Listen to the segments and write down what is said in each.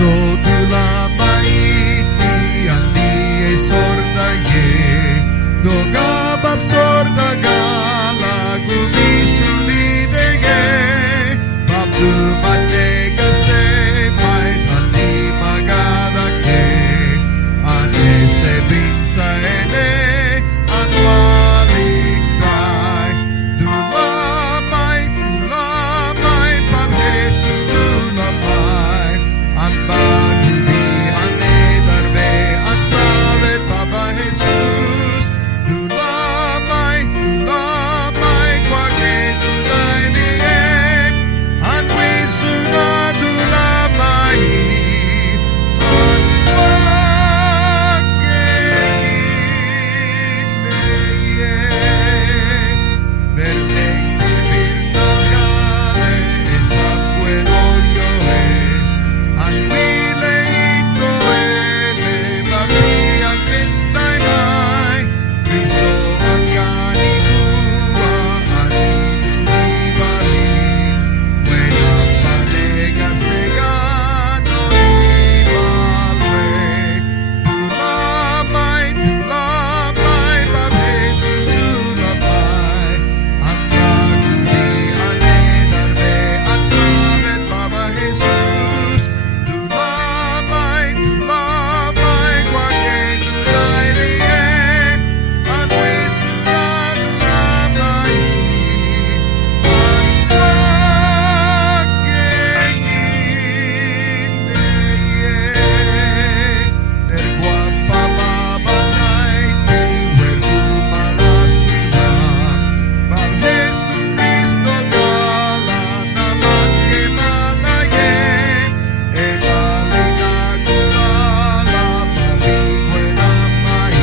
Todula maiti andi e sorda ye doga bab sorda gala gumisuli de ye bab du mate gase mai andi magada ke ane se binsa ene anwalik dai dulamay pag Jesus dulamay ang bagudi ane darbe at sabet Papa Jesus dulamay kwage duday biyem ang wisu na dulamay ang kwage gineye berdeng bilbil nagale sa puerolyo ang wile ito ele babi ang pinday may Kristo ang gani kuwa ani di bali when ang palega segano di balwe dulamay Pag Jesus dulamay ang bagudi ane darbe at sabet Papa Jesus dulamay kwage duday biyem ang wisu na dulamay ang kwage gineye erguapa babanay ti wergu malasuna Bab Jesu Cristo gala naman ke malaye e balinagulala pabigwe na mai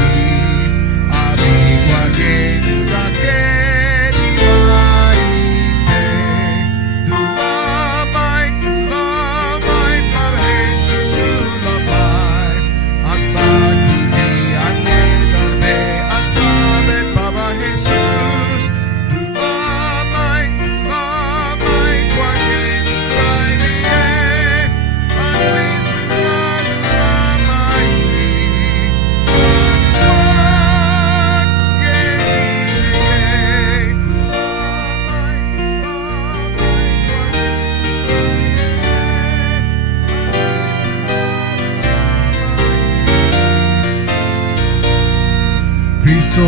abigwa genuga ke di maite dulamay Pab Jesus dulamay ang bagudi ane darbe at sabet Papa Jesus dulamay kwage duday biyem ang wisu na dulamay ang kwage gineye Kristo